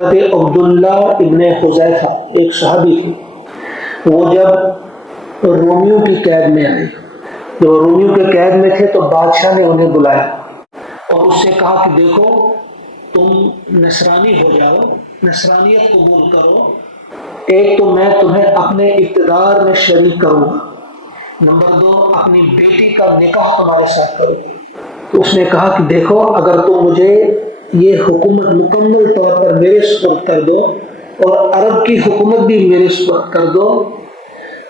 عبداللہ ابن حذیفہ ایک صحابی تھے، وہ جب رومیوں کی قید میں آئے، جب رومیوں کے قید میں تھے تو بادشاہ نے انہیں بلایا اور اس سے کہا کہ دیکھو تم نصرانی ہو جاؤ، نصرانیت قبول کرو، ایک تو میں تمہیں اپنے اقتدار میں شریک کروں گا، نمبر دو اپنی بیٹی کا نکاح تمہارے ساتھ کروں گا۔ تو اس نے کہا کہ دیکھو اگر تم مجھے یہ حکومت مکمل طور پر میرے سپرد کر دو اور عرب کی حکومت بھی میرے سپرد کر دو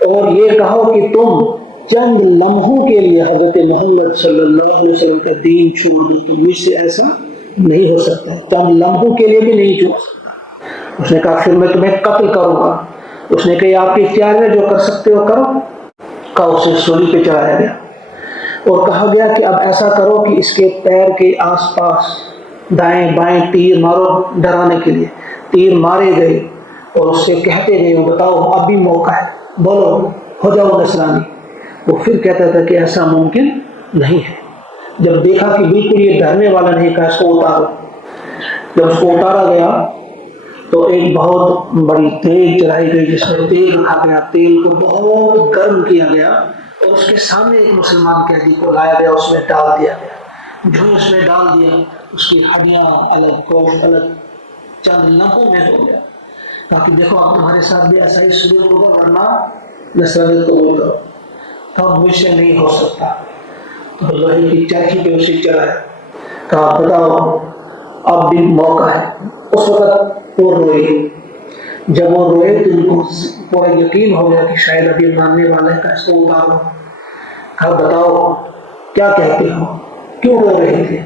اور یہ کہو کہ تم چند لمحوں کے لیے حضرت محمد صلی اللہ علیہ وسلم کا دین چھوڑ دو، تو مجھ سے ایسا نہیں ہو سکتا، چند لمحوں کے لیے بھی نہیں چھوڑ سکتا۔ اس نے کہا پھر میں تمہیں قتل کروں گا۔ اس نے کہا آپ کے اختیار میں جو کر سکتے ہو کرو۔ کہا اسے سولی پہ چڑھایا گیا اور کہا گیا کہ اب ایسا کرو کہ اس کے پیر کے آس پاس دائیں بائیں تیر مارو، ڈرانے کے لیے تیر مارے گئے اور اس سے کہتے گئے بتاؤ اب بھی موقع ہے، بولو ہو جاؤ نصرانی۔ وہ پھر کہتا تھا کہ ایسا ممکن نہیں ہے۔ جب دیکھا کہ بالکل یہ ڈرنے والا نہیں، کہا اس کو اتارو۔ جب اس کو اتارا گیا تو ایک بہت بڑی تیل چلائی گئی جس میں تیل رکھا گیا، تیل کو بہت گرم کیا گیا اور اس کے سامنے ایک مسلمان قیدی کو لایا گیا، اس میں ڈال دیا گیا، جو اس میں ڈال دیا، اس کی ہڈیاں الگ، گوشت الگ، چند لمحوں میں ہو گیا۔ باقی دیکھو اب تمہارے ساتھ بھی ایسا ہی سلوک ہوگا ورنہ نصرانیت قبول کرو۔ اب مجھ سے نہیں ہو سکتا۔ تو لوہے کی چرخی پہ اسے چڑھایا، کہا بتاؤ اب بھی موقع ہے۔ اس وقت وہ روئے، جب وہ روئے تو ان کو پورا یقین ہو گیا کہ شاید ابھی ماننے والا ہے، کہ اس کو اتارو۔ کہا بتاؤ کیا کہتے ہو، کیوں رو رہے تھے؟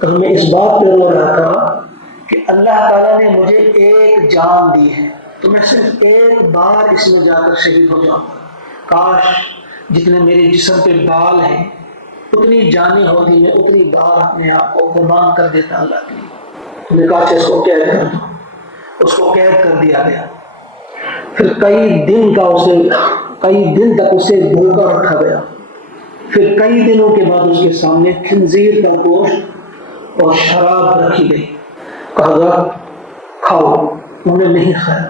تو میں اس بات پہ رو رہا تھا کہ اللہ تعالیٰ نے مجھے ایک جان دی ہے تو میں صرف ایک بار اس میں جا کر شہید ہو جاؤں۔ کاش جتنے میرے جسم پہ بال ہیں اتنی جانیں ہوتی، میں اتنی بار اپنے آپ کو قربان کر دیتا اللہ کے لیے۔ تو نے کہا کہ اس کو قید کر دو۔ اس کو قید کر دیا گیا۔ پھر کئی دن تک اسے بھوکا رکھا گیا۔ پھر کئی دنوں کے بعد اس کے سامنے خنزیر کا گوشت اور شراب رکھی گئی، کہا گیا کھاؤ، انہوں نے نہیں کھایا۔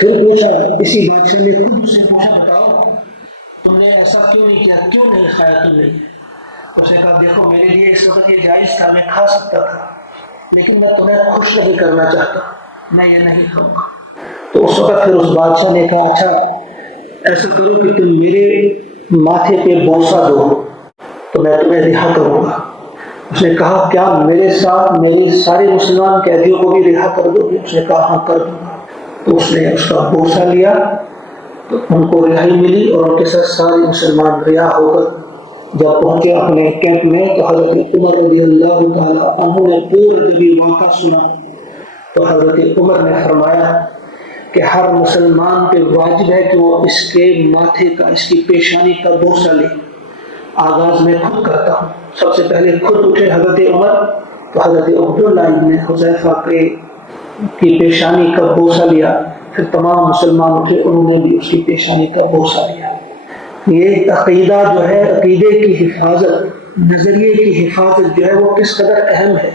پھر پوچھا، اسی بادشاہ نے خود سے پوچھا بتاؤ تم نے ایسا کیوں نہیں کیا، کیوں نہیں کھایا تم نے؟ اس نے کہا دیکھو میرے لیے اس وقت یہ جائز تھا، میں کھا سکتا تھا، لیکن میں تمہیں خوش نہیں کرنا چاہتا، میں یہ نہیں کھاؤں گا۔ تو اس وقت پھر اس بادشاہ نے کہا اچھا ایسا کرو کہ تم میرے ماتھے پہ بوسہ دو تو میں تمہیں رہا کروں گا۔ اس نے کہا کیا میرے ساتھ میرے سارے مسلمان قیدیوں کو بھی رہا کر دو گے؟ اس نے کہا ہاں کر دوں گا۔ تو اس نے اس کا بوسہ لیا تو ان کو رہائی ملی اور ان کے ساتھ سارے مسلمان رہا ہو کر جب پہنچے اپنے کیمپ میں تو حضرت عمر رضی اللہ تعالیٰ عنہ نے پورا جب یہ واقعہ سنا تو حضرت عمر نے فرمایا کہ ہر مسلمان پہ واجب ہے کہ وہ اس کے ماتھے کا، اس کی پیشانی کا بوسہ لے۔ آغاز میں خود کرتا ہوں، سب سے پہلے خود اٹھے حضرت عمر تو حضرت عبداللہ ابن حذیفہ کی پیشانی کا بوسہ لیا، پھر تمام مسلمان اٹھے، انہوں نے بھی اس کی پیشانی کا بوسہ لیا۔ یہ عقیدہ جو ہے، عقیدے کی حفاظت، نظریے کی حفاظت جو ہے وہ کس قدر اہم ہے۔